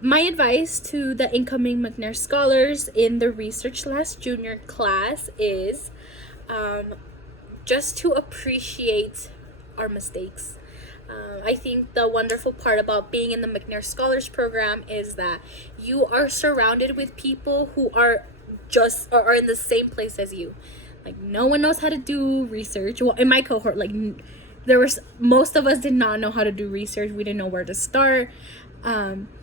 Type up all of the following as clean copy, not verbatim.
my advice to the incoming McNair scholars in the research last junior class is um, just to appreciate our mistakes. I think the wonderful part about being in the McNair Scholars Program is that you are surrounded with people who are just or are in the same place as you. Like, no one knows how to do research. Well, in my cohort, like, there was most of us did not know how to do research. We didn't know where to start.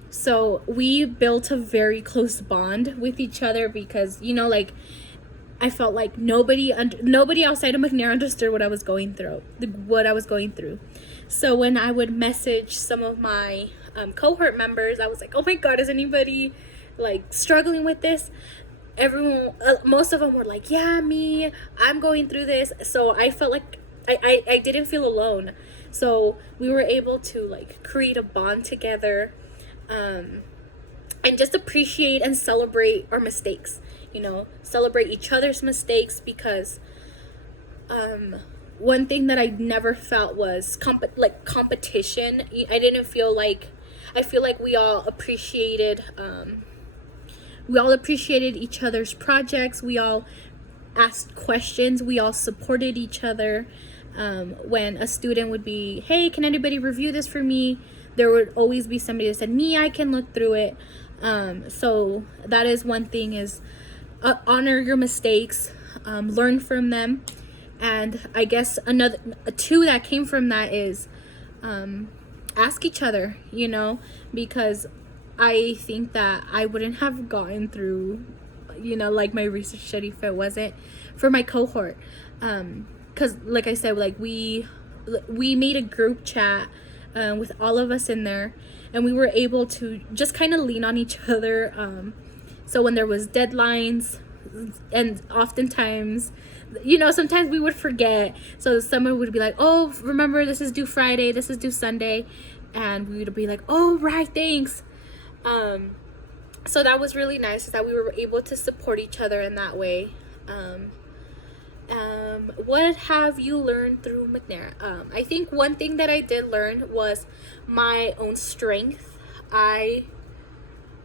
So we built a very close bond with each other because, like, I felt like nobody outside of McNair understood what I was going through. So when I would message some of my cohort members, I was like, "Oh my God, is anybody like struggling with this?" Everyone, most of them were like, "Yeah, me. I'm going through this." So I felt like I didn't feel alone. So we were able to like create a bond together, and just appreciate and celebrate our mistakes. Celebrate each other's mistakes because one thing that I never felt was competition. I feel like we all appreciated each other's projects. We all asked questions. We all supported each other. When a student would be, "Hey, can anybody review this for me?" There would always be somebody that said, "Me, I can look through it." So that is one thing, is honor your mistakes, learn from them. And I guess another two that came from that is ask each other, because I think that I wouldn't have gotten through, like my research study if it wasn't for my cohort. Because like I said, like we made a group chat with all of us in there, and we were able to just kind of lean on each other. So when there was deadlines, and oftentimes, sometimes we would forget. So someone would be like, "Oh, remember, this is due Friday, this is due Sunday." And we would be like, "Oh, right, thanks." So that was really nice, that we were able to support each other in that way. What have you learned through McNair? I think one thing that I did learn was my own strength.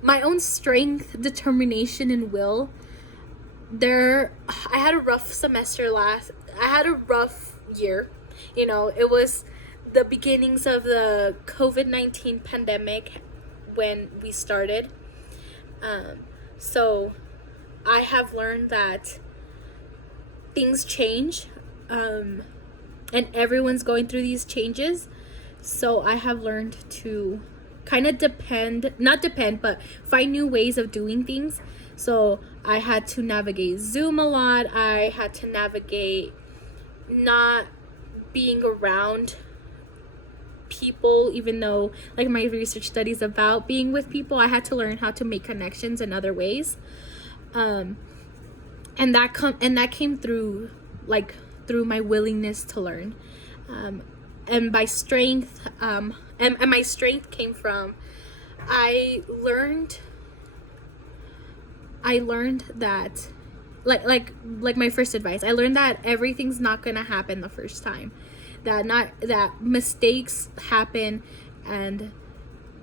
My own strength, determination, and will. I had a rough year. It was the beginnings of the COVID-19 pandemic when we started. So I have learned that things change, and everyone's going through these changes. So I have learned to kind of but find new ways of doing things. So I had to navigate Zoom a lot. I had to navigate not being around people, even though like my research studies about being with people. I had to learn how to make connections in other ways, and that came through my willingness to learn, and by strength, and my strength came from I learned that like my first advice, I learned that everything's not gonna happen the first time, that mistakes happen, and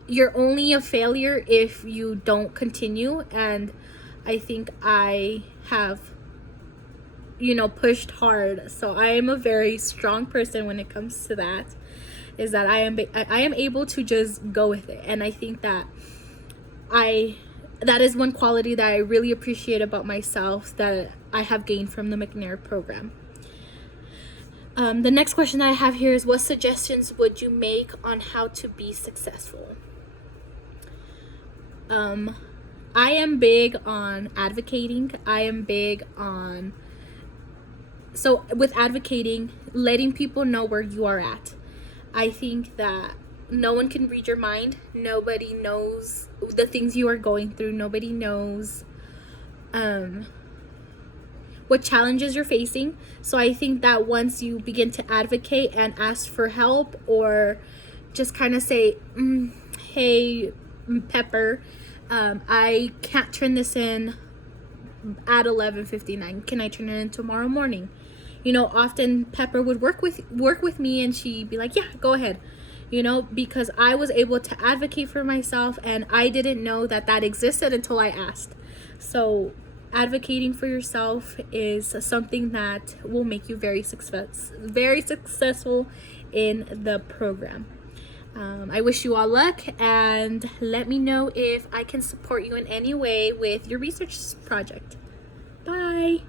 you're only a failure if you don't continue. And I think I have pushed hard, so I am a very strong person when it comes to that, is that I am able to just go with it. And I think that that is one quality that I really appreciate about myself, that I have gained from the McNair program. The next question that I have here is, what suggestions would you make on how to be successful? I am big on advocating. With advocating, letting people know where you are at. I think that no one can read your mind. Nobody knows the things you are going through. Nobody knows what challenges you're facing. So I think that once you begin to advocate and ask for help, or just kind of say, "Hey, Pepper, I can't turn this in at 11:59. Can I turn it in tomorrow morning?" Often Pepper would work with me, and she'd be like, "Yeah, go ahead." you know, because I was able to advocate for myself and I didn't know that that existed until I asked. So advocating for yourself is something that will make you very successful in the program. I wish you all luck, and let me know if I can support you in any way with your research project. Bye.